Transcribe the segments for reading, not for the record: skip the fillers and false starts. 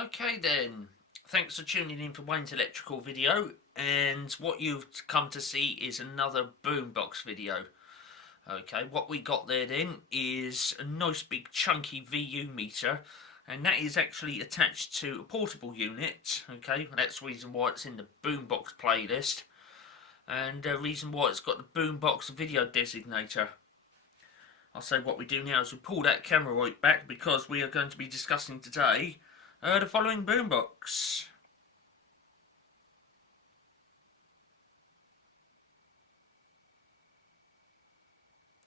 Okay then, thanks for tuning in for Wayne's Electrical video, and what you've come to see is another boombox video. Okay, what we got there then is a nice big chunky VU meter, and that is actually attached to a portable unit. Okay, that's the reason why it's in the boombox playlist, and the reason why it's got the boombox video designator. I'll say what we do now is we pull that camera right back because we are going to be discussing today the following boombox.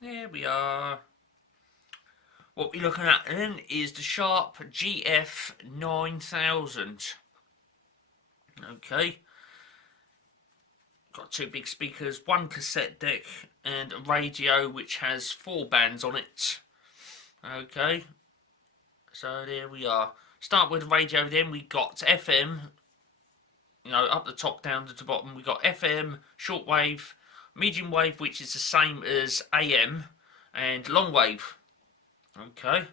There we are. What we're looking at then is the Sharp GF 9000. Okay. Got two big speakers, one cassette deck, and a radio which has 4 bands on it. Okay. So there we are. Start with the radio then. We got FM, up the top down to the bottom. We got FM, shortwave, medium wave, which is the same as AM, and long wave. Okay.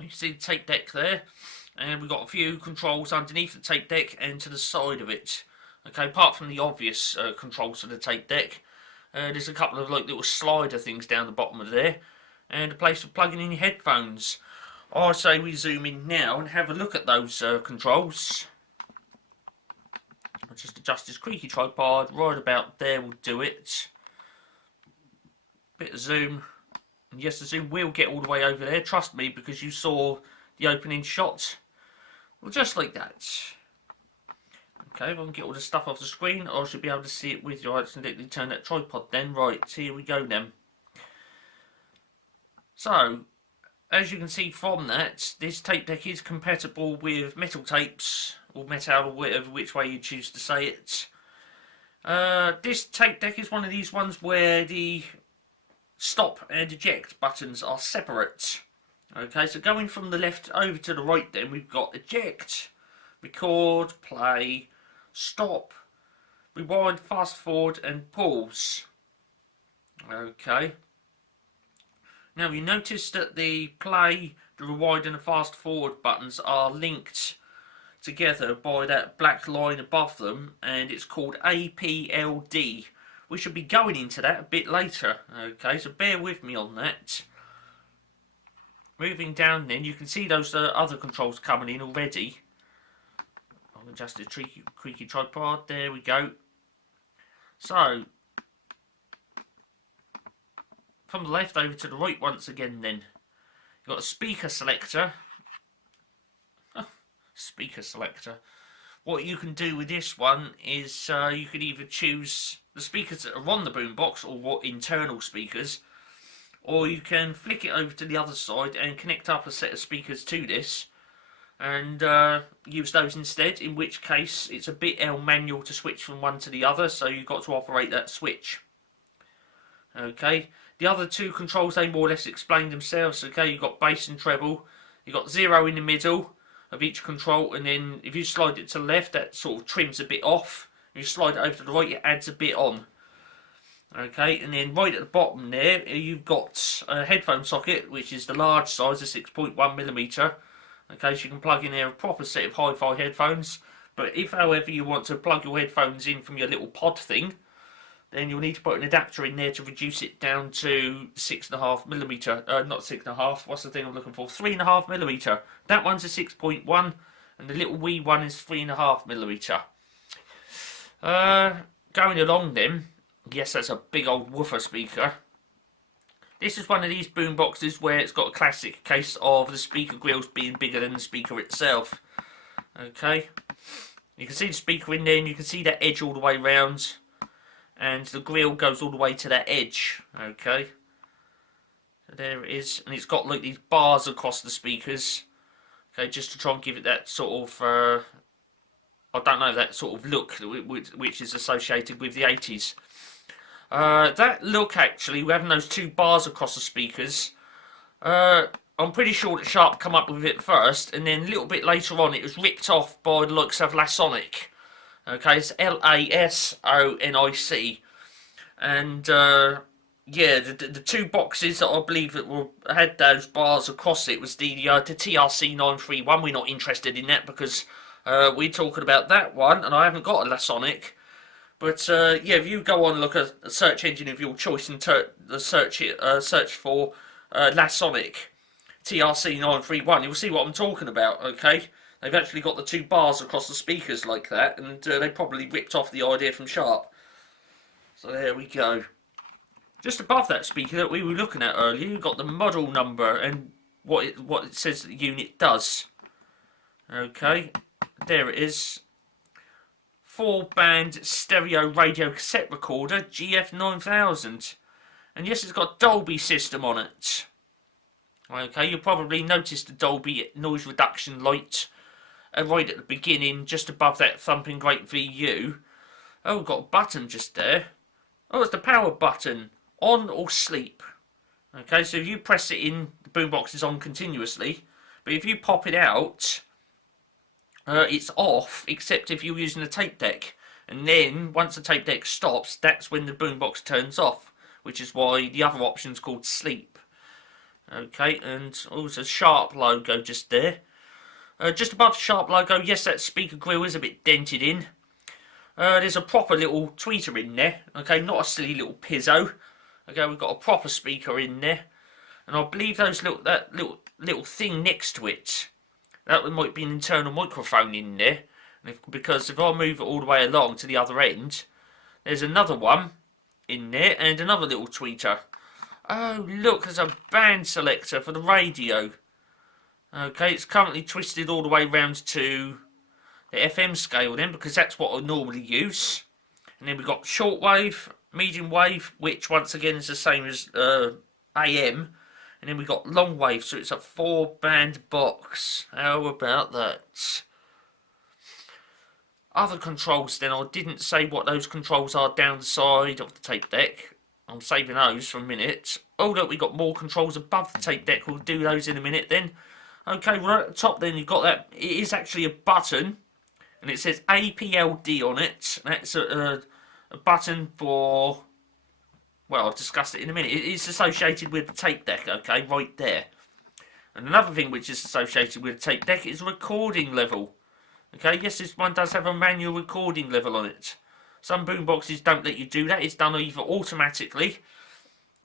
You can see the tape deck there, and we've got a few controls underneath the tape deck and to the side of it. Okay, apart from the obvious controls to the tape deck, there's a couple of little slider things down the bottom of there, and a place for plugging in your headphones. I say we zoom in now and have a look at those controls. I'll just adjust this creaky tripod right about there, will do it. Bit of zoom. And yes, the zoom will get all the way over there, trust me, because you saw the opening shot. Well, just like that. Okay, if I can get all the stuff off the screen, I should be able to see it with you. I accidentally turn that tripod then. Right, here we go then. So, as you can see from that, this tape deck is compatible with metal tapes, or metal, or whatever, which way you choose to say it. This tape deck is one of these ones where the stop and eject buttons are separate. Okay, so going from the left over to the right then, we've got eject, record, play, stop, rewind, fast forward, and pause. Okay. Now you notice that the play, the rewind and the fast forward buttons are linked together by that black line above them, and it's called APLD. We should be going into that a bit later, okay, so bear with me on that. Moving down then, you can see those other controls coming in already. I'll adjust the creaky tripod, there we go. So, from the left over to the right once again then. You've got a speaker selector. Speaker selector. What you can do with this one is you can either choose the speakers that are on the boombox, or what internal speakers, or you can flick it over to the other side and connect up a set of speakers to this and use those instead, in which case it's a bit manual to switch from one to the other, so you've got to operate that switch. Okay. The other two controls, they more or less explain themselves. Okay, you've got bass and treble. You've got 0 in the middle of each control, and then if you slide it to the left, that sort of trims a bit off. If you slide it over to the right, it adds a bit on. Okay, and then right at the bottom there, you've got a headphone socket, which is the large size, of 6.1mm. Okay, so you can plug in there a proper set of hi-fi headphones. But if, however, you want to plug your headphones in from your little pod thing, then you'll need to put an adapter in there to reduce it down to 6.5mm. Not 6.5, what's the thing I'm looking for? 3.5mm. That one's a 6.1, and the little wee one is 3.5mm. Going along then, yes, that's a big old woofer speaker. This is one of these boomboxes where it's got a classic case of the speaker grills being bigger than the speaker itself. Okay, you can see the speaker in there, and you can see that edge all the way round. And the grill goes all the way to that edge, okay? So there it is, and it's got like these bars across the speakers, okay, just to try and give it that sort of, I don't know, that sort of look which is associated with the 80s. That look, actually, we're having those 2 bars across the speakers. I'm pretty sure that Sharp come up with it first, and then a little bit later on it was ripped off by the likes of Lasonic. Okay, it's Lasonic, and yeah, the two boxes that I believe that had those bars across it was the TRC 931. We're not interested in that because we're talking about that one, and I haven't got a Lasonic. But yeah, if you go on and look at a search engine of your choice and search for Lasonic TRC 931, you'll see what I'm talking about. Okay, they've actually got the two bars across the speakers like that, and they probably ripped off the idea from Sharp. So there we go. Just above that speaker that we were looking at earlier, you've got the model number and what it says the unit does. Okay, there it is. 4-band stereo radio cassette recorder, GF9000. And yes, it's got Dolby system on it. Okay, you'll probably notice the Dolby noise reduction light right at the beginning, just above that thumping great VU. Oh, we've got a button just there. Oh, it's the power button. On or sleep. Okay, so if you press it in, the boombox is on continuously. But if you pop it out, it's off, except if you're using a tape deck. And then, once the tape deck stops, that's when the boombox turns off. Which is why the other option's called sleep. Okay, and also Sharp logo just there. Just above the Sharp logo, yes, that speaker grill is a bit dented in. There's a proper little tweeter in there. Okay, not a silly little pizzo. Okay, we've got a proper speaker in there, and I believe that little thing next to it, that might be an internal microphone in there. Because if I move it all the way along to the other end, there's another one in there and another little tweeter. Oh look, there's a band selector for the radio. Okay, it's currently twisted all the way round to the FM scale then, because that's what I normally use. And then we've got shortwave, medium wave, which once again is the same as AM, and then we've got long wave, so it's a 4-band box. How about that? Other controls then, I didn't say what those controls are down the side of the tape deck. I'm saving those for a minute. Oh look, we've got more controls above the tape deck. We'll do those in a minute then. Okay, right at the top then you've got that. It is actually a button, and it says APLD on it. That's a button for, well, I'll discuss it in a minute. It's associated with the tape deck, okay, right there. And another thing which is associated with the tape deck is recording level. Okay, yes, this one does have a manual recording level on it. Some boomboxes don't let you do that. It's done either automatically,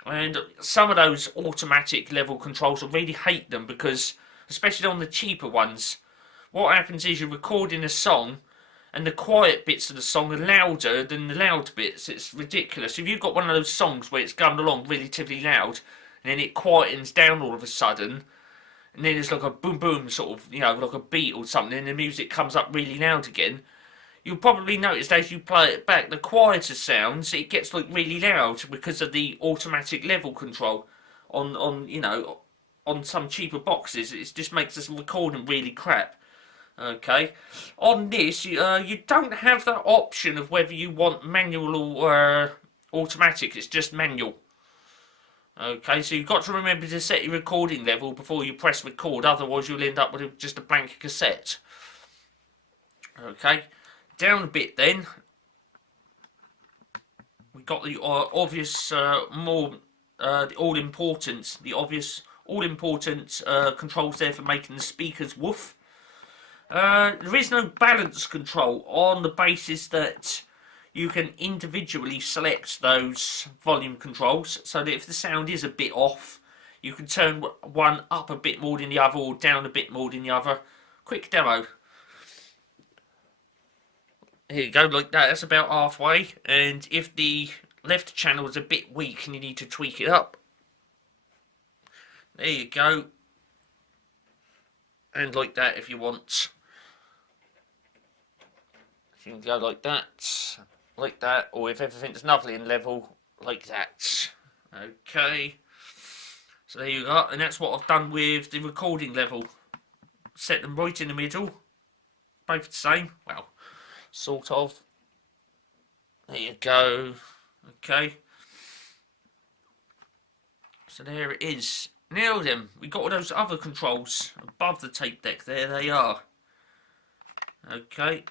and some of those automatic level controls, I really hate them because, especially on the cheaper ones, what happens is you're recording a song and the quiet bits of the song are louder than the loud bits. It's ridiculous. If you've got one of those songs where it's going along relatively loud and then it quietens down all of a sudden, and then it's like a boom boom sort of, you know, like a beat or something, and the music comes up really loud again, you'll probably notice as you play it back, the quieter sounds, it gets like really loud because of the automatic level control on you know, on some cheaper boxes. It just makes this recording really crap. Okay, on this you don't have that option of whether you want manual or automatic. It's just manual. Okay, so you've got to remember to set your recording level before you press record, otherwise you'll end up with just a blank cassette. Okay, down a bit then, we've got the obvious, the all-important controls there for making the speakers woof. There is no balance control on the basis that you can individually select those volume controls, so that if the sound is a bit off, you can turn one up a bit more than the other or down a bit more than the other. Quick demo. Here you go, like that. That's about halfway. And if the left channel is a bit weak and you need to tweak it up, there you go. And like that if you want. You can go like that, or if everything's lovely and level, like that. Okay. So there you go, and that's what I've done with the recording level. Set them right in the middle. Both the same. Well, sort of. There you go. Okay. So there it is. Now then, we got all those other controls above the tape deck. There they are. Okay.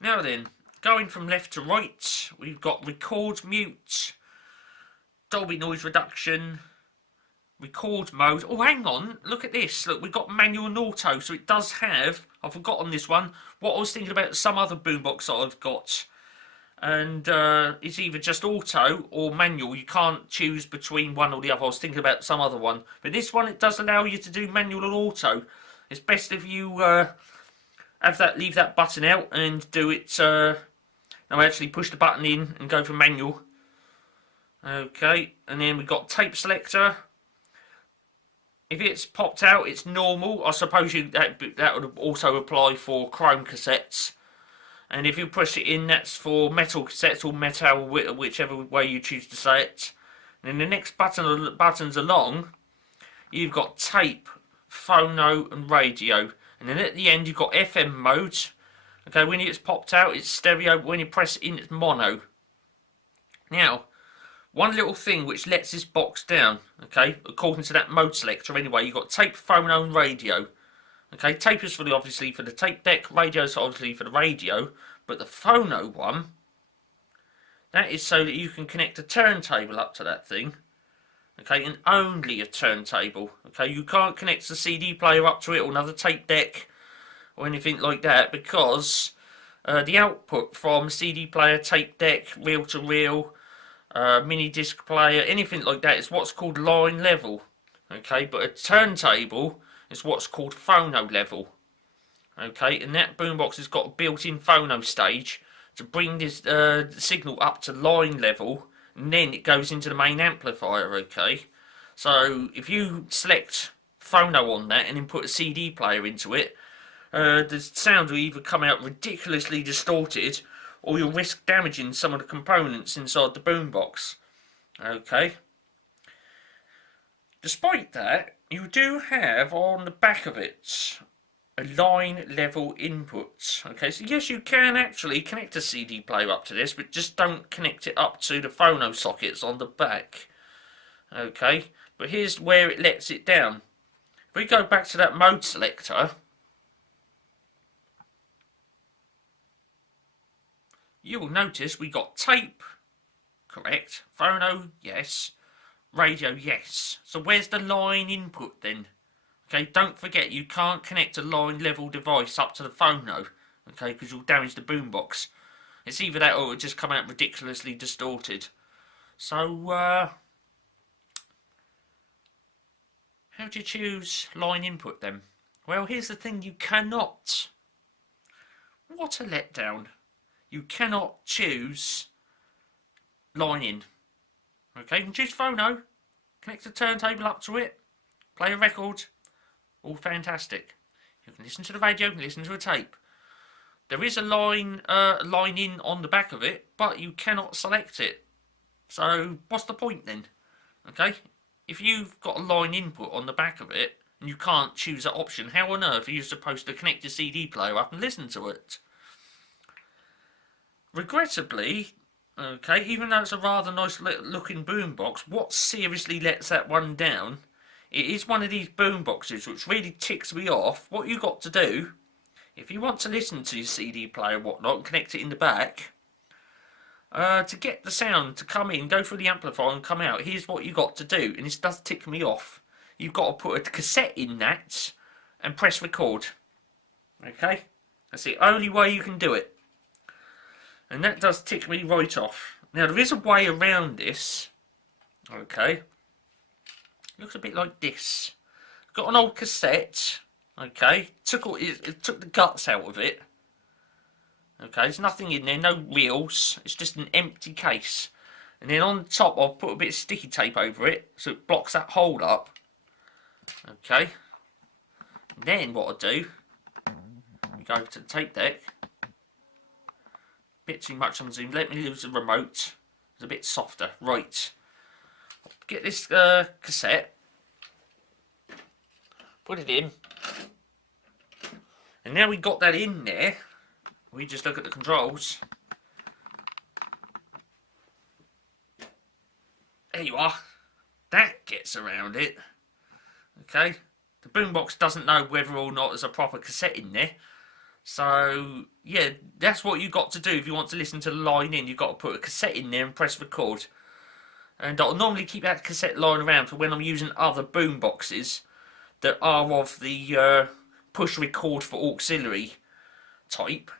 Now then, going from left to right, we've got record mute, Dolby noise reduction, record mode. Oh, hang on, look at this. Look, we've got manual and auto, so it does have, I've forgotten this one, what I was thinking about some other boombox that I've got. And it's either just auto or manual. You can't choose between one or the other. I was thinking about some other one. But this one, it does allow you to do manual and auto. It's best if you leave that button out and do it, actually push the button in and go for manual. Okay, and then we've got tape selector. If it's popped out, it's normal. I suppose that would also apply for Chrome cassettes. And if you push it in, that's for metal cassettes or metal, whichever way you choose to say it. And then the next buttons along, you've got tape, phono and radio. And then at the end, you've got FM mode. Okay, when it's popped out, it's stereo. When you press it in, it's mono. Now, one little thing which lets this box down, okay, according to that mode selector anyway, you've got tape, phono and radio. Okay, tape is obviously for the tape deck, radio is obviously for the radio, but the phono one, that is so that you can connect a turntable up to that thing. Okay, and only a turntable. Okay, you can't connect the CD player up to it or another tape deck or anything like that, because the output from CD player, tape deck, reel to reel, mini disc player, anything like that is what's called line level. Okay, but a turntable is what's called phono level. Okay, and that boombox has got a built-in phono stage to bring this signal up to line level, and then it goes into the main amplifier. Okay, so if you select phono on that and then put a CD player into it, the sound will either come out ridiculously distorted, or you'll risk damaging some of the components inside the boombox. Okay. Despite that, you do have on the back of it a line level input. Okay, so yes, you can actually connect a CD player up to this, but just don't connect it up to the phono sockets on the back. Okay, but here's where it lets it down. If we go back to that mode selector, you will notice we got tape, correct, phono, yes, radio, yes. So where's the line input then? Okay, don't forget you can't connect a line level device up to the phono, okay, because you'll damage the boombox. It's either that or it'll just come out ridiculously distorted. So, how do you choose line input then? Well, here's the thing, you cannot. What a letdown. You cannot choose line in. Okay, you can choose phono, connect a turntable up to it, play a record, all fantastic. You can listen to the radio, you can listen to a tape. There is a line in on the back of it, but you cannot select it. So what's the point then? Okay, if you've got a line input on the back of it and you can't choose that option, how on earth are you supposed to connect your CD player up and listen to it? Regrettably, okay, even though it's a rather nice looking boombox, what seriously lets that one down, it is one of these boomboxes which really ticks me off. What you got to do, if you want to listen to your CD player and whatnot and connect it in the back, to get the sound to come in, go through the amplifier and come out, here's what you got to do, and this does tick me off. You've got to put a cassette in that and press record. Okay, that's the only way you can do it. And that does tick me right off. Now there is a way around this. Okay. Looks a bit like this. Got an old cassette. Okay. It took the guts out of it. Okay. There's nothing in there. No reels. It's just an empty case. And then on top I've put a bit of sticky tape over it so it blocks that hole up. Okay. And then what I do, we go to the tape deck. Bit too much on Zoom. Let me use the remote. It's a bit softer. Right. Get this cassette. Put it in. And now we got that in there. We just look at the controls. There you are. That gets around it. Okay. The boombox doesn't know whether or not there's a proper cassette in there. So yeah, that's what you've got to do if you want to listen to the line in. You've got to put a cassette in there and press record. And I'll normally keep that cassette lying around for when I'm using other boom boxes that are of the push-record-for auxiliary type.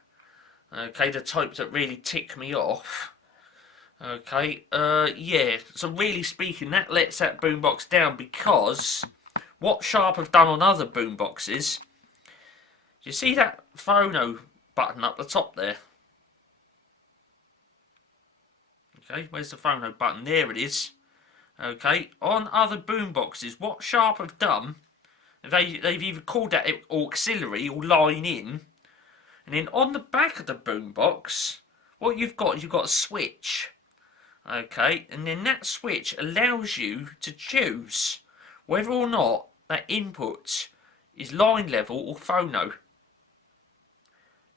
Okay, the type that really tick me off. Okay, yeah, so really speaking, that lets that boombox down, because what Sharp have done on other boomboxes, you see that phono button up the top there? Okay, where's the phono button? There it is. Okay, on other boomboxes, what Sharp have done, they've either called that auxiliary or line in, and then on the back of the boombox, what you've got is you've got a switch. Okay, and then that switch allows you to choose whether or not that input is line level or phono.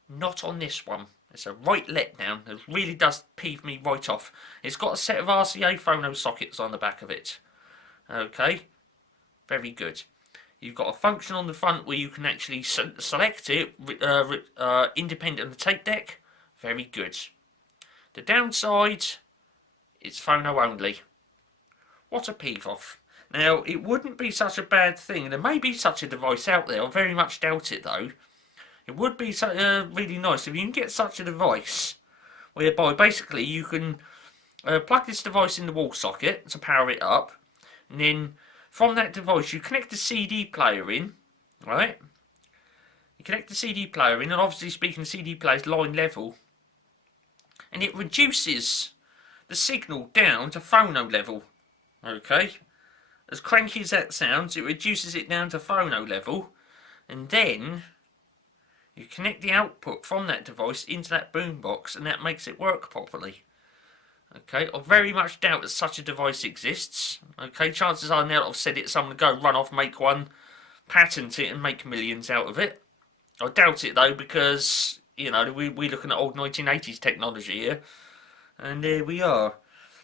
Not on this one. It's a right letdown. It really does peeve me right off. It's got a set of RCA phono sockets on the back of it. Okay, very good. You've got a function on the front where you can actually select it independent of the tape deck. Very good. The downside, it's phono only. What a peeve off. Now, it wouldn't be such a bad thing. There may be such a device out there. I very much doubt it, though. It would be really nice if you can get such a device whereby basically you can plug this device in the wall socket to power it up, and then from that device you connect the CD player in, right? You connect the CD player in, and obviously speaking, the CD player is line level, and it reduces the signal down to phono level. Okay, as cranky as that sounds, it reduces it down to phono level, and then you connect the output from that device into that boombox, and that makes it work properly. Okay, I very much doubt that such a device exists. Okay, chances are now that I've said it, someone will go run off, make one, patent it, and make millions out of it. I doubt it though, because you know we're looking at old 1980s technology here, and there we are.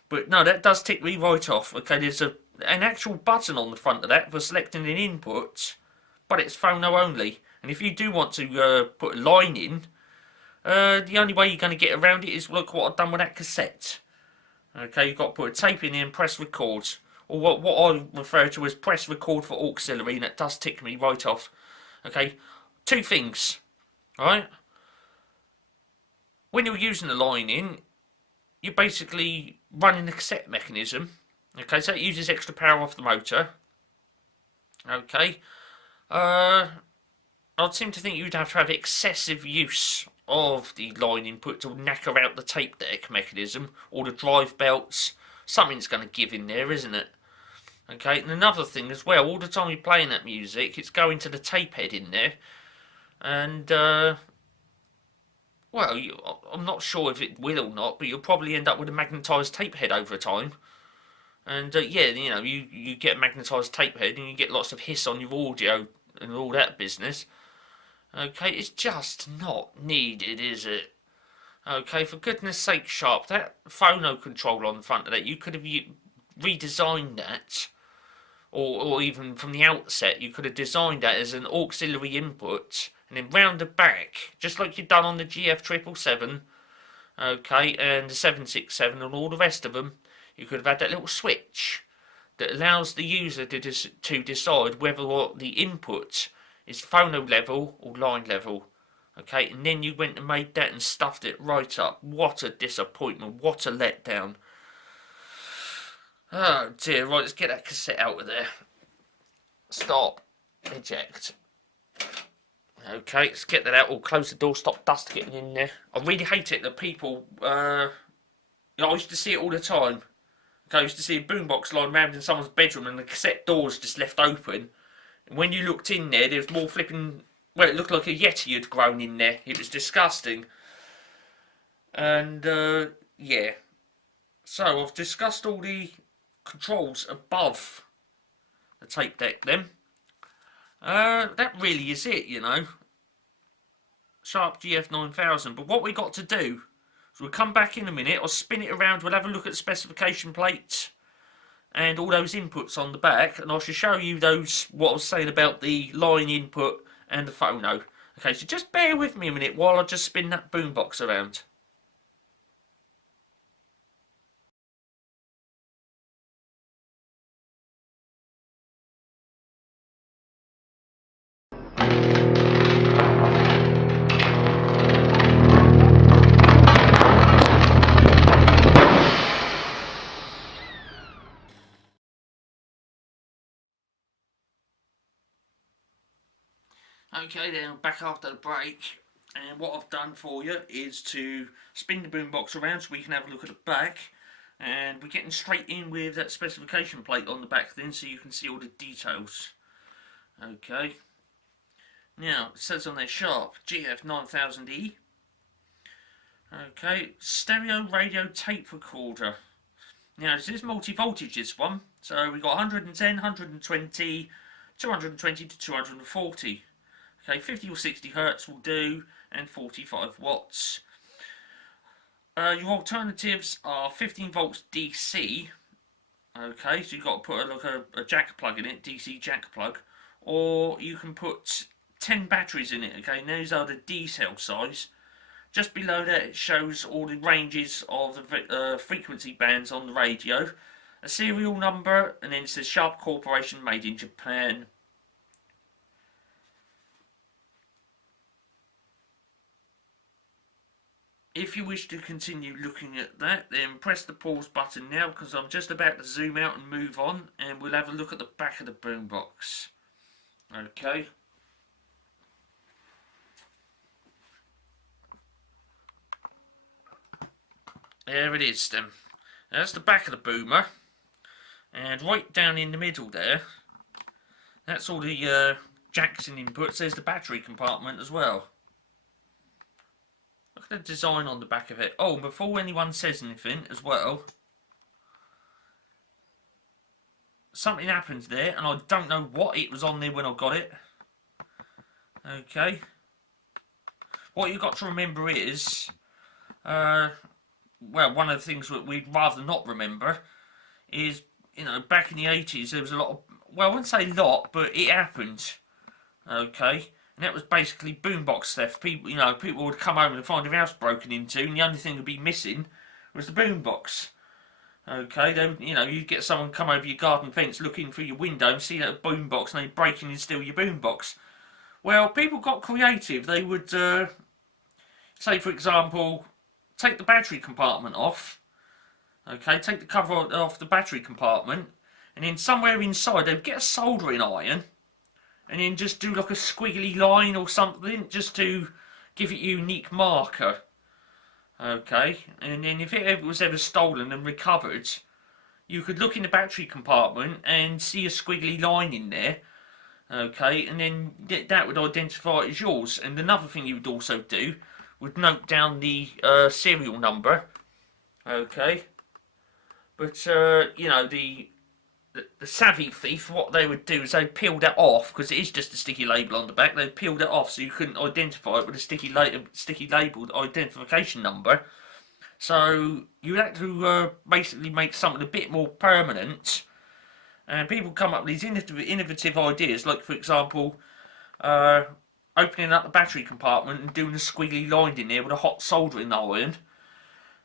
But no, that does tick me right off. Okay, there's an actual button on the front of that for selecting an input, but it's phono only. And if you do want to put a line in, the only way you're going to get around it is look what I've done with that cassette. Okay, you've got to put a tape in there and press record. Or what I refer to as press record for auxiliary, and that does tick me right off. Okay, two things. Alright? When you're using the line in, you're basically running the cassette mechanism. Okay, so it uses extra power off the motor. Okay. I'd seem to think you'd have to have excessive use of the line input to knacker out the tape deck mechanism or the drive belts. Something's going to give in there, isn't it? Okay, and another thing as well, all the time you're playing that music, it's going to the tape head in there. And, well, I'm not sure if it will or not, but you'll probably end up with a magnetised tape head over time. And, yeah, you know, you get a magnetised tape head and you get lots of hiss on your audio and all that business. Okay, it's just not needed, is it? Okay, for goodness sake, Sharp, that phono controller on the front of that, you could have redesigned that, or even from the outset, you could have designed that as an auxiliary input, and then round the back, just like you've done on the GF777, okay, and the 767 and all the rest of them, you could have had that little switch that allows the user to decide whether or not the input is phono level or line level. Okay, and then you went and made that and stuffed it right up. What a disappointment, what a letdown. Oh dear, right, let's get that cassette out of there. Stop. Eject. Okay, let's get that out. Or close the door, stop dust getting in there. I really hate it that people, I used to see it all the time. Okay, I used to see a boombox lying around in someone's bedroom and the cassette doors just left open. And when you looked in there was more flipping, well, it looked like a Yeti had grown in there. It was disgusting. And, yeah. So, I've discussed all the controls above the tape deck then. That really is it, you know. Sharp GF9000. But what we got to do is we'll come back in a minute. I'll spin it around. We'll have a look at the specification plate and all those inputs on the back. And I shall show you those, what I was saying about the line input and the phono. Okay, so just bear with me a minute while I just spin that boombox around. Okay, then back after the break, and what I've done for you is to spin the boombox around so we can have a look at the back, and we're getting straight in with that specification plate on the back then so you can see all the details. Okay, now it says on there Sharp GF9000E. Okay, stereo radio tape recorder. Now this is multi-voltage, this one, so we've got 110, 120, 220 to 240. Okay, 50 or 60 hertz will do, and 45 watts. Your alternatives are 15 volts DC. Okay, so you've got to put a jack plug in it, DC jack plug, or you can put 10 batteries in it. Okay, and those are the D cell size. Just below that, it shows all the ranges of the frequency bands on the radio, a serial number, and then it says Sharp Corporation, made in Japan. If you wish to continue looking at that, then press the pause button now, because I'm just about to zoom out and move on, and we'll have a look at the back of the boombox. Okay. There it is then. That's the back of the boomer, and right down in the middle there, that's all the jacks and inputs. There's the battery compartment as well. Look at the design on the back of it. Oh, before anyone says anything as well, something happened there, and I don't know what it was on there when I got it. Okay. What you've got to remember is, well, one of the things that we'd rather not remember is, you know, back in the 80s there was a lot of, well, I wouldn't say a lot, but it happened. Okay. And that was basically boombox theft. People, you know, people would come home and find their house broken into, and the only thing would be missing was the boombox. Okay, they, you know, you'd get someone come over your garden fence looking through your window and see that boombox, and they'd break in and steal your boombox. Well, people got creative. They would, say, for example, take the battery compartment off. Okay, take the cover off the battery compartment, and then somewhere inside they'd get a soldering iron, and then just do like a squiggly line or something, just to give it a unique marker. Okay, and then if it was ever stolen and recovered, you could look in the battery compartment and see a squiggly line in there. Okay, and then that would identify it as yours. And another thing you would also do would note down the serial number. Okay, but you know, the savvy thief, what they would do is they'd peel that off, because it is just a sticky label on the back. They'd peel that off so you couldn't identify it with a sticky labelled identification number. So you had to basically make something a bit more permanent. And people come up with these innovative ideas, like, for example, opening up the battery compartment and doing a squiggly line in there with a hot soldering iron,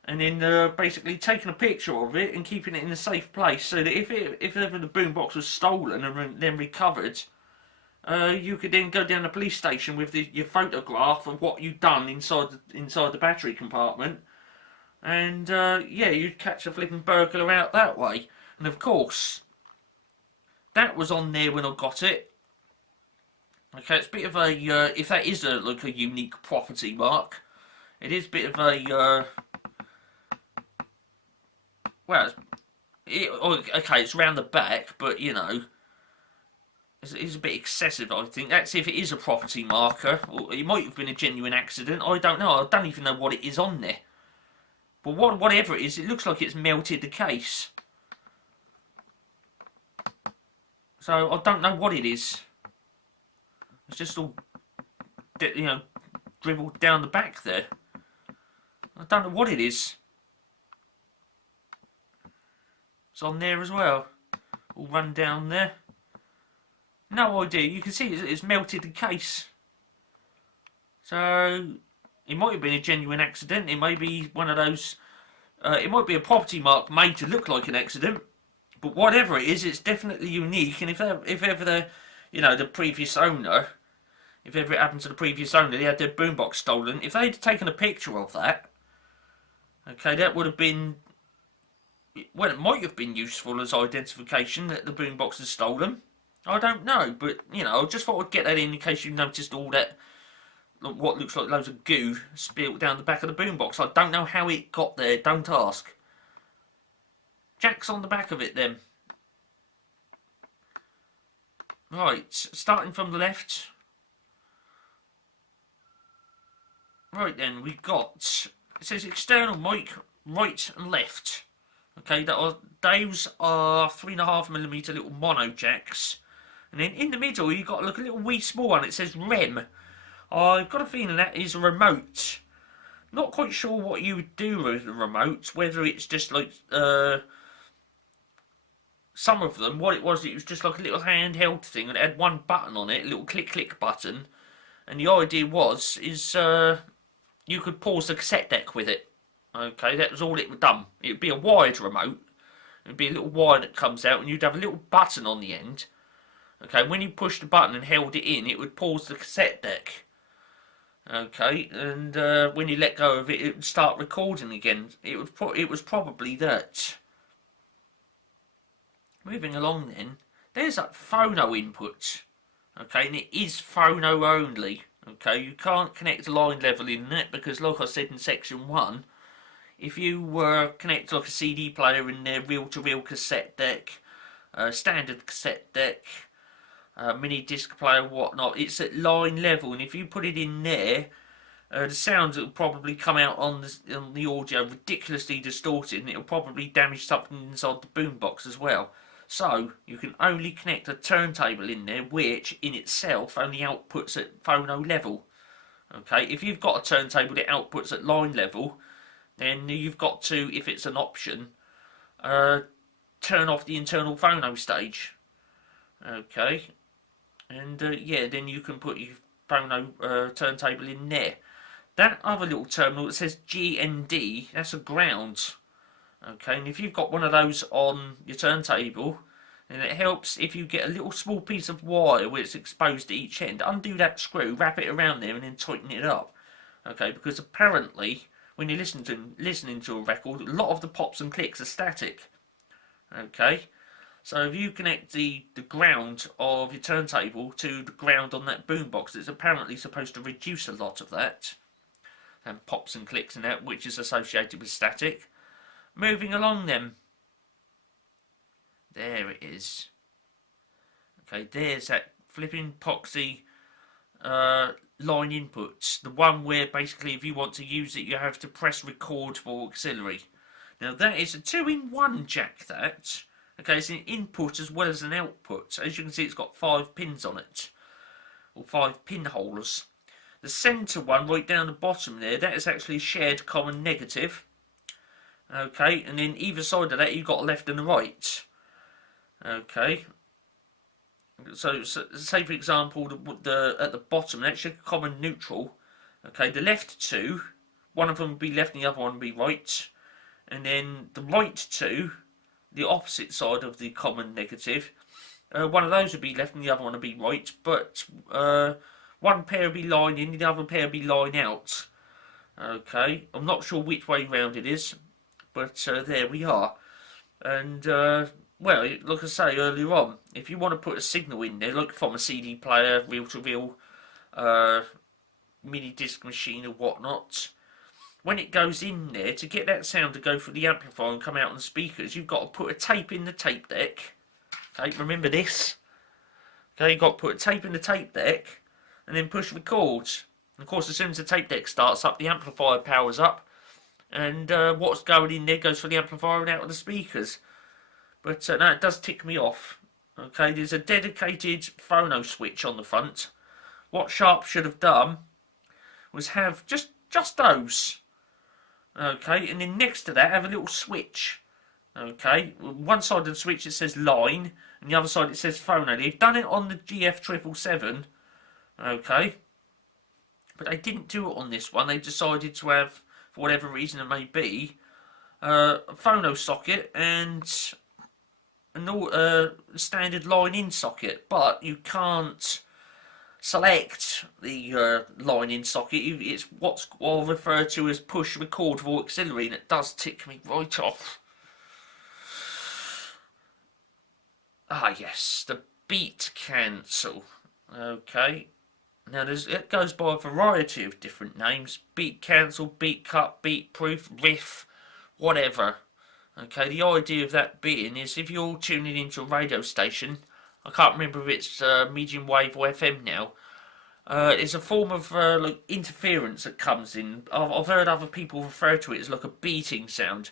and then basically taking a picture of it and keeping it in a safe place, so that if ever the boombox was stolen and then recovered, you could then go down the police station with your photograph of what you'd done inside the battery compartment, and yeah, you'd catch a flipping burglar out that way. And of course, that was on there when I got it. Okay, it's a bit of a if that is like a unique property mark, it is a bit of a well, okay, it's round the back, but you know, it's a bit excessive, I think. That's if it is a property marker, or it might have been a genuine accident. I don't know. I don't even know what it is on there. But whatever it is, it looks like it's melted the case. So I don't know what it is. It's just all, you know, dribbled down the back there. I don't know what it is. It's on there as well. All run down there. No idea. You can see it's melted the case. So it might have been a genuine accident. It may be one of those. It might be a property mark made to look like an accident. But whatever it is, it's definitely unique. And if ever the, the previous owner, if ever it happened to the previous owner, they had their boombox stolen. If they'd taken a picture of that, okay, that would have been, well, it might have been useful as identification that the boombox is stolen. I don't know, but I just thought I'd get that in case you noticed all that, what looks like loads of goo spilled down the back of the boombox. I don't know how it got there. Don't ask. Jack's on the back of it then. Right, starting from the left. Right then, we've got, it says external mic, right and left. Okay, those are 3.5mm little mono jacks. And then in the middle, you've got like a little wee small one. It says REM. I've got a feeling that is a remote. Not quite sure what you would do with the remote. Whether it's just like some of them, what it was just like a little handheld thing, and it had one button on it, a little click button. And the idea is you could pause the cassette deck with it. Okay, that was all it would done. It would be a wired remote. It would be a little wire that comes out, and you'd have a little button on the end. Okay, when you pushed the button and held it in, it would pause the cassette deck. Okay, and when you let go of it, it would start recording again. It was probably that. Moving along then, there's that phono input. Okay, and it is phono only. Okay, you can't connect line level in it because, like I said in section 1, if you connect like a CD player in there, reel-to-reel cassette deck, standard cassette deck, mini disc player, whatnot, it's at line level, and if you put it in there, the sounds that will probably come out on the audio ridiculously distorted, and it will probably damage something inside the boombox as well. So you can only connect a turntable in there, which in itself only outputs at phono level. Okay, if you've got a turntable that outputs at line level, then you've got to, if it's an option, turn off the internal phono stage. Okay, and yeah, then you can put your phono turntable in there. That other little terminal that says G and D, that's a ground. Okay, and if you've got one of those on your turntable, then it helps if you get a little small piece of wire where it's exposed at each end. Undo that screw, wrap it around there, and then tighten it up. Okay, because apparently when you're listening to a record, a lot of the pops and clicks are static. Okay, so if you connect the ground of your turntable to the ground on that boombox, it's apparently supposed to reduce a lot of that, and pops and clicks and that, which is associated with static. Moving along then. There it is. Okay, there's that flipping poxy line inputs. The one where basically if you want to use it, you have to press record for auxiliary. Now that is a 2-in-1 jack, that. Okay, it's an input as well as an output. As you can see, it's got 5 pins on it. Or 5 pinholes. The centre one, right down the bottom there, that is actually a shared common negative. Okay, and then either side of that you've got a left and a right. Okay, so say for example the at the bottom that's your common neutral. Okay, the left two, one of them would be left and the other one would be right, and then the right two, the opposite side of the common negative, one of those would be left and the other one would be right, but one pair would be line in, the other pair would be line out. Okay, I'm not sure which way round it is. But there we are. And, well, like I say earlier on, if you want to put a signal in there, like from a CD player, reel-to-reel, mini disc machine or whatnot, when it goes in there, to get that sound to go through the amplifier and come out on the speakers, you've got to put a tape in the tape deck. Okay, remember this. Okay, you've got to put a tape in the tape deck, and then push record. And of course, as soon as the tape deck starts up, the amplifier powers up. And what's going in there goes for the amplifier and out of the speakers. But no, it does tick me off. Okay, there's a dedicated phono switch on the front. What Sharp should have done was have just those. Okay, and then next to that have a little switch. Okay, one side of the switch it says line, and the other side it says phono. They've done it on the GF777. Okay, But they didn't do it on this one. They decided to have, for whatever reason it may be, a phono socket and a standard line-in socket. But you can't select the line-in socket. It's what's referred to as push-record-for auxiliary, and it does tick me right off. Ah yes, the beat cancel. Okay. Now it goes by a variety of different names. Beat cancel, beat cut, beat proof, riff, whatever. Okay, the idea of that being is if you're tuning into a radio station, I can't remember if it's medium wave or FM now, it's a form of like interference that comes in. I've heard other people refer to it as like a beating sound.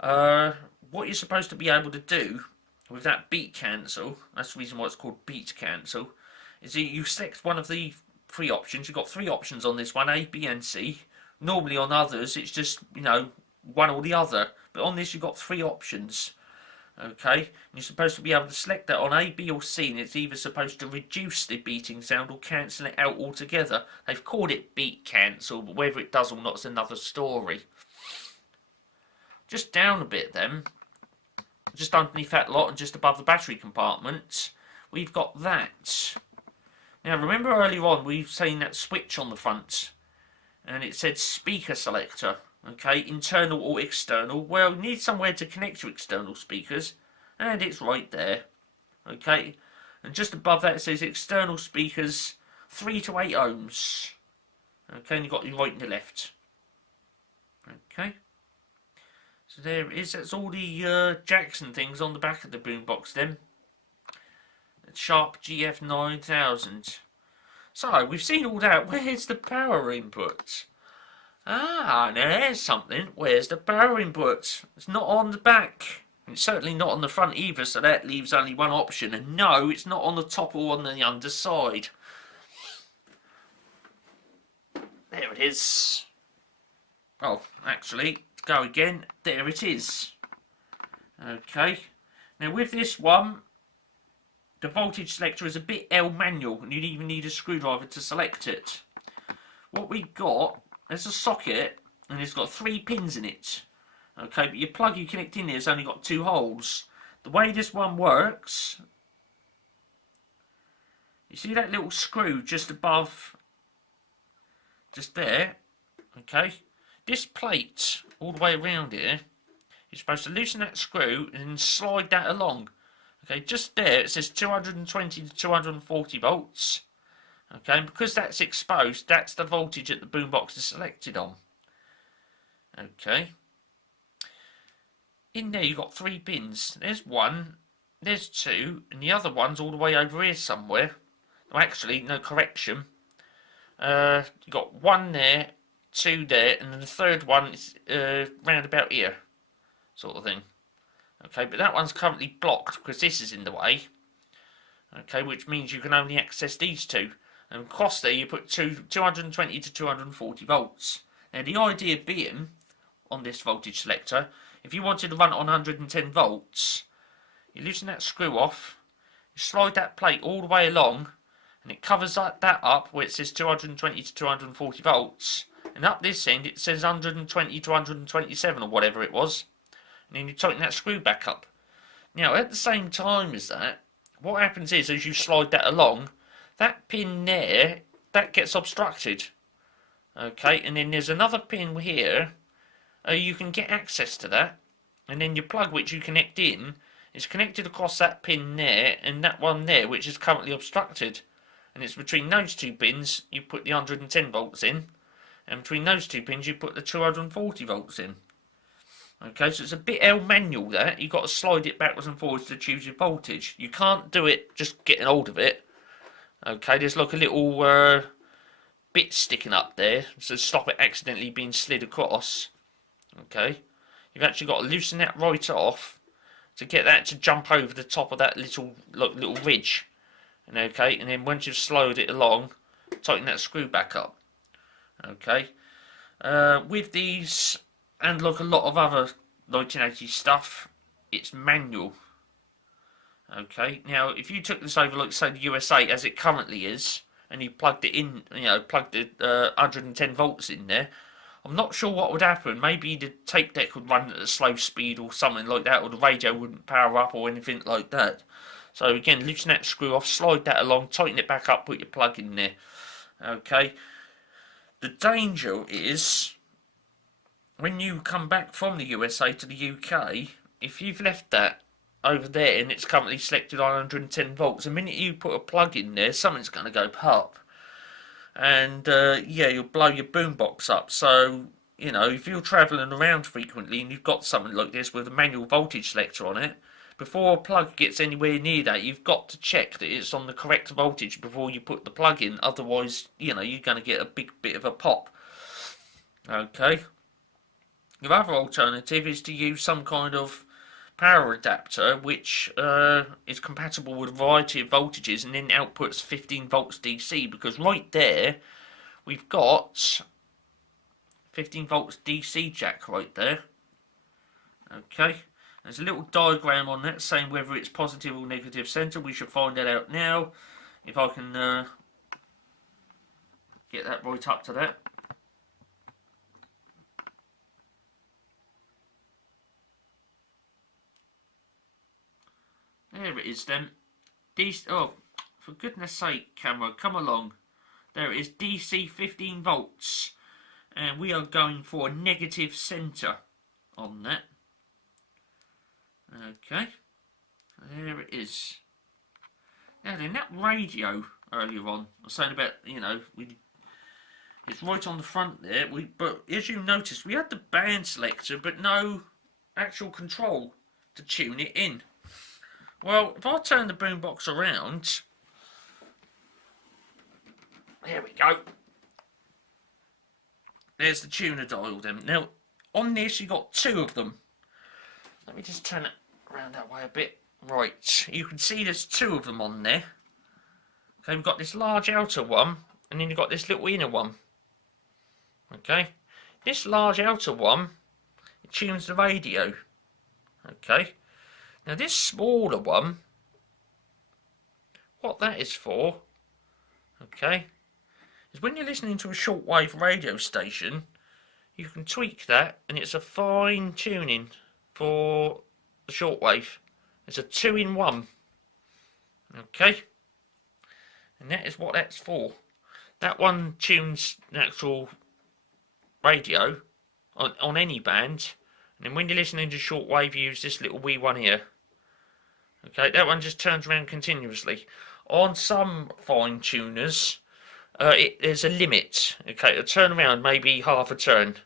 What you're supposed to be able to do with that beat cancel, that's the reason why it's called beat cancel, is you select one of the three options. You've got three options on this one, A, B and C. Normally on others it's just, you know, one or the other. But on this you've got three options. Okay, and you're supposed to be able to select that on A, B or C, and it's either supposed to reduce the beating sound or cancel it out altogether. They've called it beat cancel, but whether it does or not is another story. Just down a bit then, just underneath that lot and just above the battery compartment, we've got that. Now remember earlier on we've seen that switch on the front and it said speaker selector, okay, internal or external. Well, you need somewhere to connect your external speakers and it's right there, okay, and just above that it says external speakers 3 to 8 ohms, okay, and you've got your right and your left, okay. So there it is. That's all the jacks and things on the back of the boombox then. Sharp GF 9000. So we've seen all that. Where's the power input? Ah, there's something. Where's the power input? It's not on the back. It's certainly not on the front either, so that leaves only one option. And no, it's not on the top or on the underside. There it is. Oh, actually, go again. There it is. Okay. Now with this one, the voltage selector is a bit L manual, and you'd even need a screwdriver to select it. What we've got, there's a socket, and it's got 3 pins in it. Okay, but your plug you connect in there has only got 2 holes. The way this one works, you see that little screw just above, just there, okay? This plate, all the way around here, you're supposed to loosen that screw and slide that along. Okay, just there it says 220 to 240 volts. Okay, and because that's exposed, that's the voltage that the boombox is selected on. Okay. In there you've got 3 pins. There's 1, there's 2, and the other one's all the way over here somewhere. No, actually, no, correction. You've got 1 there, 2 there, and then the third one is round about here, sort of thing. Okay, but that one's currently blocked because this is in the way. Okay, which means you can only access these 2. And across there you put 220 to 240 volts. Now the idea being, on this voltage selector, if you wanted to run it on 110 volts, you loosen that screw off, you slide that plate all the way along, and it covers that up where it says 220 to 240 volts. And up this end it says 120 to 127 or whatever it was. And then you tighten that screw back up. Now at the same time as that, what happens is as you slide that along, that pin there, that gets obstructed. Okay, and then there's another pin here, you can get access to that, and then your plug which you connect in is connected across that pin there and that one there which is currently obstructed. And it's between those 2 pins you put the 110 volts in, and between those 2 pins you put the 240 volts in. Okay, so it's a bit L manual there. You've got to slide it backwards and forwards to choose your voltage. You can't do it just getting hold of it. Okay, there's like a little bit sticking up there to stop it accidentally being slid across. Okay, you've actually got to loosen that right off to get that to jump over the top of that little ridge. And okay, and then once you've slowed it along, tighten that screw back up. Okay, with these and like a lot of other 1980s stuff, it's manual. Okay, now if you took this over like say the USA as it currently is, and you plugged it in, plugged the 110 volts in there, I'm not sure what would happen. Maybe the tape deck would run at a slow speed or something like that, or the radio wouldn't power up or anything like that. So again, loosen that screw off, slide that along, tighten it back up, put your plug in there. Okay. The danger is when you come back from the USA to the UK, if you've left that over there and it's currently selected on 110 volts, the minute you put a plug in there, something's going to go pop. And yeah, you'll blow your boombox up. So, if you're travelling around frequently and you've got something like this with a manual voltage selector on it, before a plug gets anywhere near that, you've got to check that it's on the correct voltage before you put the plug in. Otherwise, you're going to get a big bit of a pop. Okay. Your other alternative is to use some kind of power adapter which is compatible with a variety of voltages and then outputs 15 volts DC, because right there we've got 15 volts DC jack right there. Okay, there's a little diagram on that saying whether it's positive or negative center. We should find that out now, if I can get that right up to that. There it is then. Oh, for goodness sake, camera, come along. There it is, DC 15 volts. And we are going for a negative centre on that. Okay. There it is. Now then, that radio earlier on, I was saying about, it's right on the front there. But as you noticed, we had the band selector, but no actual control to tune it in. Well, if I turn the boombox around, there we go. There's the tuner dial then. Now, on this, you've got two of them. Let me just turn it around that way a bit. Right, you can see there's two of them on there. Okay, we've got this large outer one, and then you've got this little inner one. Okay, this large outer one, it tunes the radio. Okay. Now this smaller one, what that is for, okay, is when you're listening to a shortwave radio station, you can tweak that and it's a fine tuning for the shortwave. It's a 2-in-1, okay, and that is what that's for. That one tunes the actual radio on any band, and then when you're listening to shortwave, you use this little wee one here. Okay, that one just turns around continuously. On some fine tuners, there's a limit. Okay, it'll turn around maybe half a turn.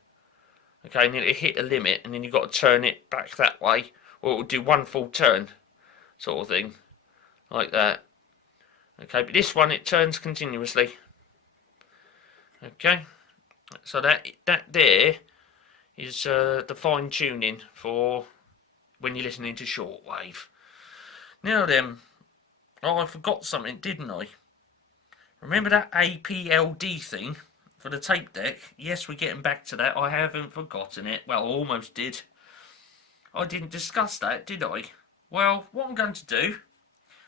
Okay, and then it'll hit a limit, and then you've got to turn it back that way, or it'll do one full turn, sort of thing, like that. Okay, but this one, it turns continuously. Okay, so that there is the fine tuning for when you're listening to shortwave. Now then, oh, I forgot something, didn't I? Remember that APLD thing for the tape deck? Yes, we're getting back to that. I haven't forgotten it. Well, I almost did. I didn't discuss that, did I? Well, what I'm going to do,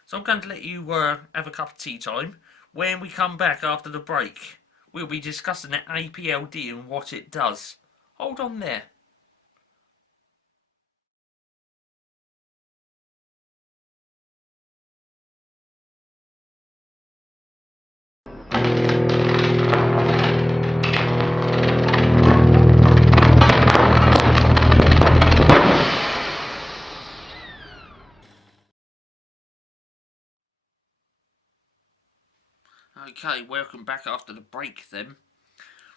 so I'm going to let you have a cup of tea time. When we come back after the break, we'll be discussing that APLD and what it does. Hold on there. Okay, welcome back after the break then.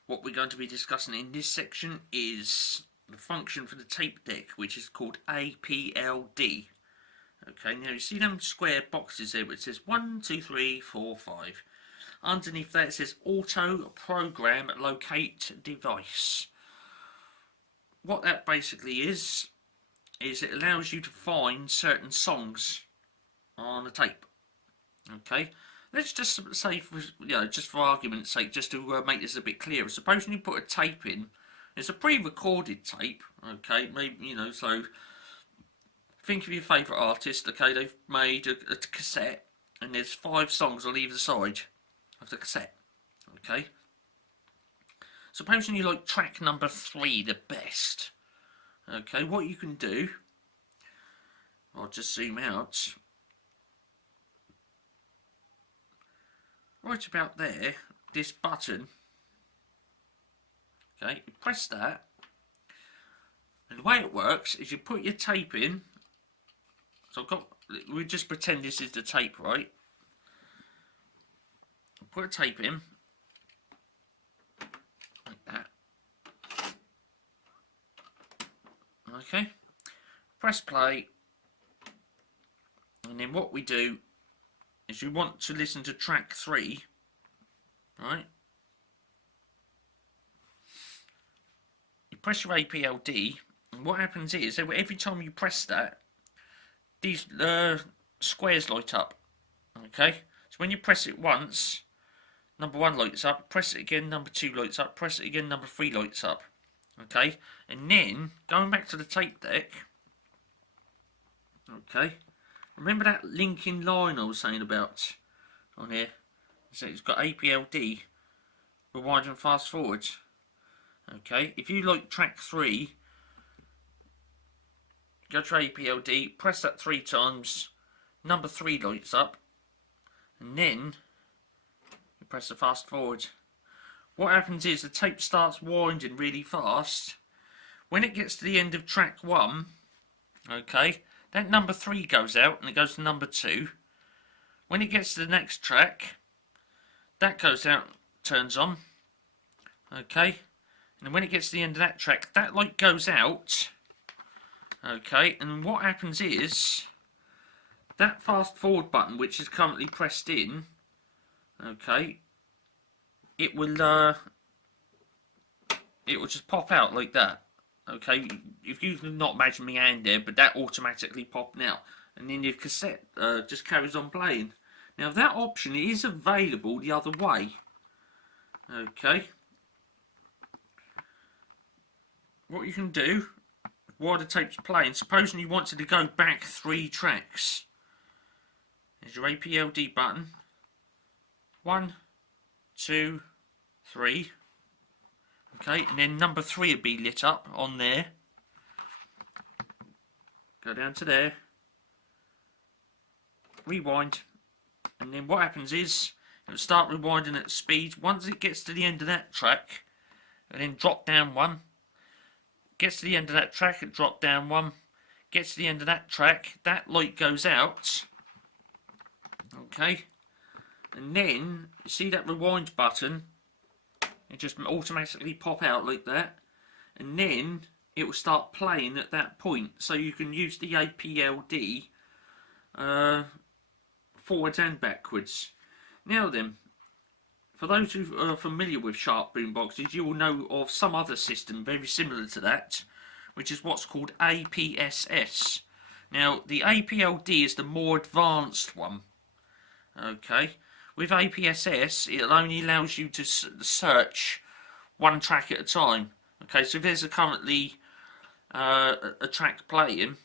What we're going to be discussing in this section is the function for the tape deck, which is called APLD. Okay, now you see them square boxes there which says 1, 2, 3, 4, 5. Underneath that it says Auto Program Locate Device. What that basically is it allows you to find certain songs on a tape. Okay. Let's just say, just for argument's sake, just to make this a bit clearer. Supposing you put a tape in, it's a pre-recorded tape, okay, maybe, so think of your favourite artist, okay, they've made a cassette, and there's 5 songs on either side, of the cassette. Okay. Supposing you like track number 3 the best. Okay, what you can do, I'll just zoom out. Right about there, this button. Okay, you press that. And the way it works is you put your tape in. So we just pretend this is the tape, right? Put a tape in. Like that. Okay. Press play. And then what we do is you want to listen to track 3. Right? You press your APLD. And what happens is, every time you press that, these squares light up. Okay? So when you press it once, number 1 lights up, press it again, number 2 lights up, press it again, number 3 lights up. Okay? And then, going back to the tape deck, okay, remember that linking line I was saying about on here? So it's got APLD, rewind and fast forward. Okay, if you like track 3, go to APLD, press that 3 times, number 3 lights up, and then you press the fast forward. What happens is the tape starts winding really fast. When it gets to the end of track 1, okay, that number 3 goes out and it goes to number 2. When it gets to the next track, that goes out, turns on, okay, and when it gets to the end of that track, that light goes out. Okay, and what happens is that fast forward button, which is currently pressed in, okay, it will just pop out like that. Okay, if you can not imagine my hand there, but that automatically popped out, and then your cassette just carries on playing. Now that option is available the other way. Okay, what you can do while the tape's playing, supposing you wanted to go back 3 tracks, there's your APLD button, 1, 2, 3, okay, and then number 3 will be lit up on there, go down to there, rewind, and then what happens is, it will start rewinding at speed. Once it gets to the end of that track, and then drop down 1, gets to the end of that track and drop down 1, gets to the end of that track, that light goes out, okay, and then you see that rewind button, it just automatically pop out like that, and then it will start playing at that point, so you can use the APLD forwards and backwards. Now then, for those who are familiar with Sharp boomboxes, you will know of some other system very similar to that, which is what's called APSS. Now, the APLD is the more advanced one. Okay, with APSS, it only allows you to search 1 track at a time. Okay, so if there's currently a track playing,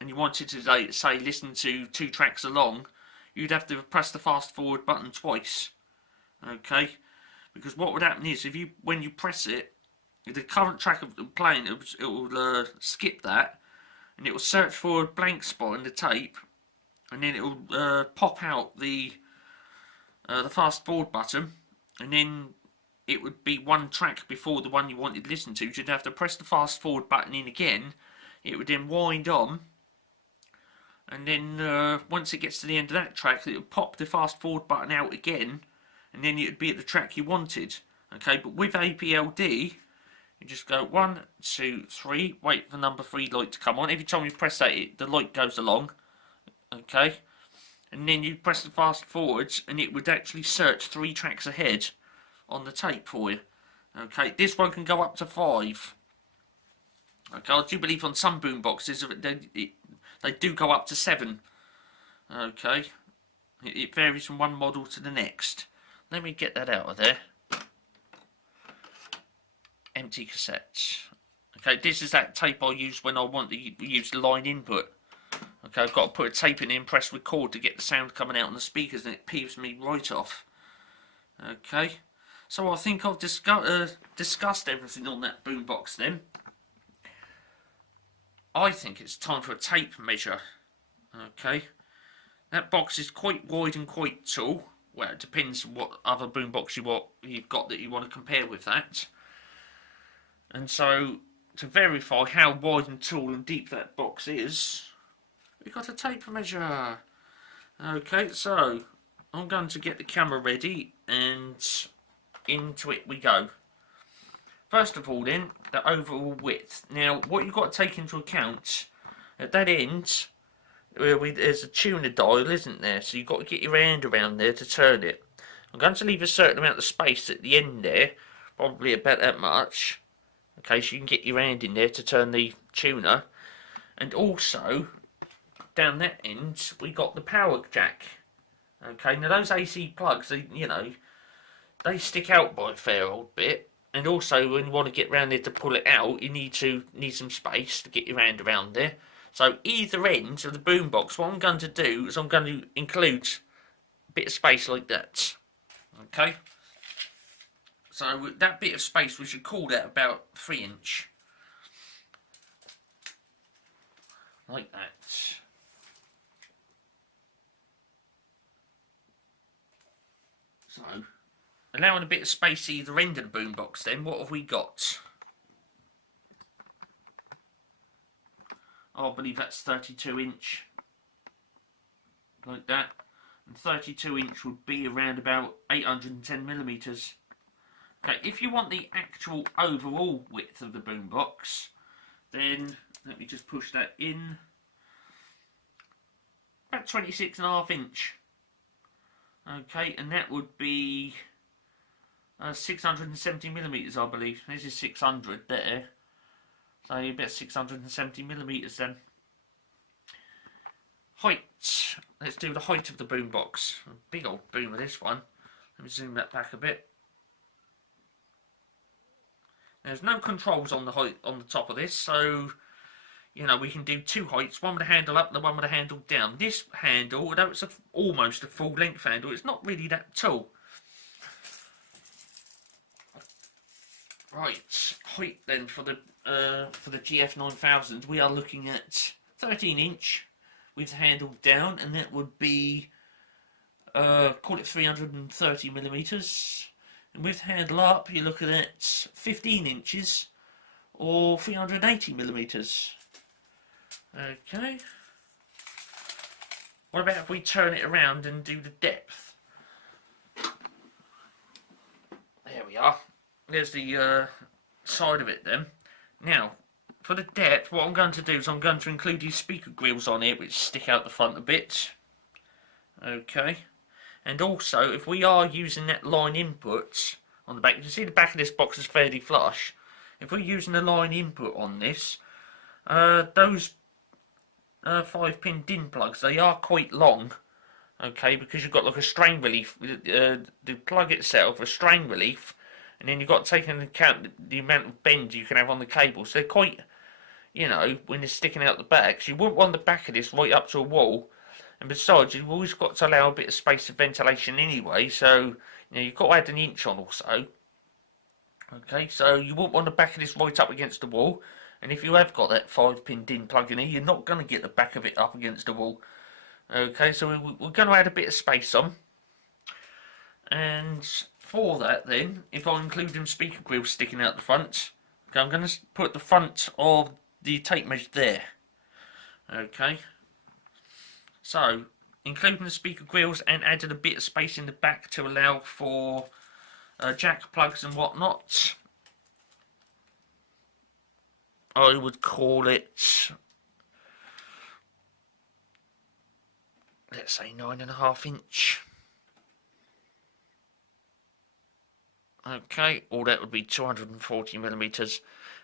and you wanted to say listen to 2 tracks along, you'd have to press the fast forward button twice. Okay, because what would happen is, when you press it, the current track of playing, it will skip that, and it will search for a blank spot in the tape, and then it will pop out the fast forward button, and then it would be 1 track before the one you wanted to listen to. You'd have to press the fast forward button in again. It would then wind on, and then once it gets to the end of that track, it would pop the fast forward button out again, and then it would be at the track you wanted. Okay, but with APLD, you just go 1, 2, 3, wait for number 3 light to come on. Every time you press that, the light goes along. Okay, and then you press the fast forwards, and it would actually search 3 tracks ahead on the tape for you. Okay, this one can go up to 5. Okay, I do believe on some boomboxes they do go up to 7. Okay, it varies from one model to the next. Let me get that out of there. Empty cassette. Okay, this is that tape I use when I want to use the line input. Okay, I've got to put a tape in and press record to get the sound coming out on the speakers, and it peeves me right off. Okay, so I think I've discussed everything on that boombox then. I think it's time for a tape measure. Okay, that box is quite wide and quite tall. Well, it depends what other boombox you've got that you want to compare with that. And so, to verify how wide and tall and deep that box is, we've got a tape measure. Okay, so I'm going to get the camera ready and into it we go. First of all then, the overall width. Now what you've got to take into account, at that end, there's a tuner dial, isn't there? So you've got to get your hand around there to turn it. I'm going to leave a certain amount of space at the end there, probably about that much. Okay, so you can get your hand in there to turn the tuner. And also, down that end, we got the power jack. Okay, now those AC plugs, they stick out by a fair old bit. And also, when you want to get around there to pull it out, you need some space to get your hand around there. So either end of the boombox, what I'm going to do is I'm going to include a bit of space like that. Okay. So that bit of space, we should call that about 3 inch. Like that. So, allowing a bit of space either end of the boombox then, what have we got? Oh, I believe that's 32 inch. Like that. And 32 inch would be around about 810 millimeters. Okay, if you want the actual overall width of the boombox, then let me just push that in. About 26.5 inch. Okay, and that would be 670 millimeters, I believe. This is 600 there. So you bet 670 millimeters then. Height. Let's do the height of the boombox. A big old boom of this one. Let me zoom that back a bit. There's no controls on the height on the top of this, so we can do 2 heights, one with the handle up and the one with the handle down. This handle, although it's almost a full length handle, it's not really that tall. Right, height then for the GF9000, we are looking at 13 inch with the handle down, and that would be call it 330 millimeters. And with the handle up, you're looking at 15 inches or 380 millimeters. Okay. What about if we turn it around and do the depth? There we are. There's the side of it then. Now, for the depth, what I'm going to do is I'm going to include these speaker grills on here, which stick out the front a bit. Okay. And also, if we are using that line input on the back, you can see the back of this box is fairly flush. If we're using a line input on this, those 5-pin DIN plugs, they are quite long. Okay, because you've got like a strain relief, the plug itself, a strain relief, and then you've got to take into account the amount of bend you can have on the cable. So they're quite, when they're sticking out the back, so you wouldn't want the back of this right up to a wall. And besides, you've always got to allow a bit of space of ventilation anyway, so you've got to add an inch on also. Okay, so you wouldn't want the back of this right up against the wall. And if you have got that 5-pin DIN plug in here, you're not going to get the back of it up against the wall. Okay, so we're going to add a bit of space on. And for that then, if I include them speaker grills sticking out the front, okay, I'm going to put the front of the tape measure there. Okay. So, including the speaker grills and added a bit of space in the back to allow for jack plugs and whatnot. I would call it, let's say 9.5 inch. Okay, all that would be 240 millimeters,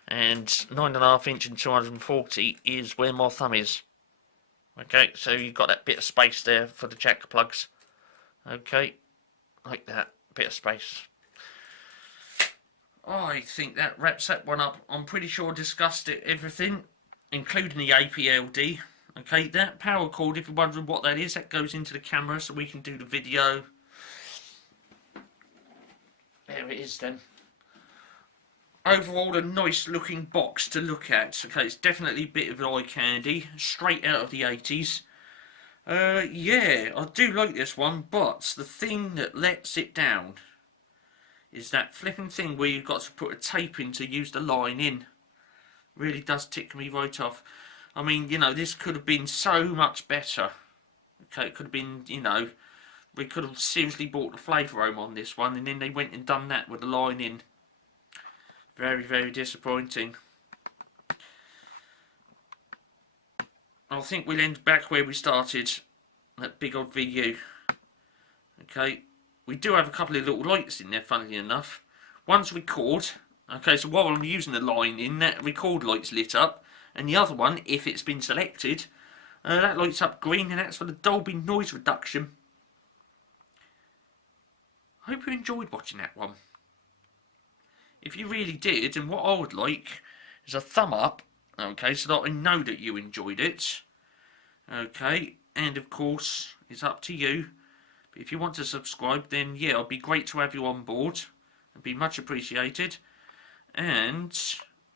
and 9.5 inch and 240 is where my thumb is. Okay, so you've got that bit of space there for the jack plugs. Okay, like that, bit of space. I think that wraps that one up. I'm pretty sure I discussed everything, including the APLD. Okay, that power cord, if you're wondering what that is, that goes into the camera so we can do the video. there it is then. Overall, a nice looking box to look at. Okay, it's definitely a bit of eye candy, straight out of the 80s. Yeah, I do like this one, but the thing that lets it down is that flipping thing where you've got to put a tape in to use the line in. Really does tick me right off. I mean, you know, this could have been so much better. Okay, it could have been, you know, we could have seriously bought the flavour home on this one, and then they went and done that with the line in. Very, very disappointing. I think we'll end back where we started, that big old VU. Okay, we do have a couple of little lights in there, funnily enough. One's record. Okay, so while I'm using the line in, that record light's lit up. And the other one, if it's been selected, that lights up green, and that's for the Dolby noise reduction. I hope you enjoyed watching that one. If you really did, and what I would like is a thumb up, okay, so that I know that you enjoyed it. Okay, and of course, it's up to you. But if you want to subscribe, then yeah, it'd be great to have you on board. It'd be much appreciated. And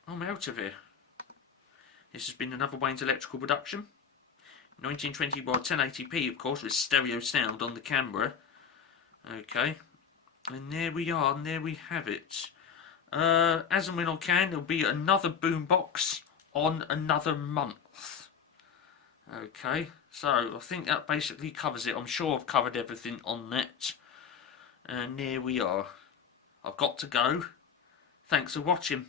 I'm out of here. This has been another Wayne's Electrical production. 1920 by 1080p, of course, with stereo sound on the camera. Okay, and there we are, and there we have it. As and when I can, there'll be another boombox on another month. Okay, so I think that basically covers it. I'm sure I've covered everything on that. And there we are. I've got to go. Thanks for watching.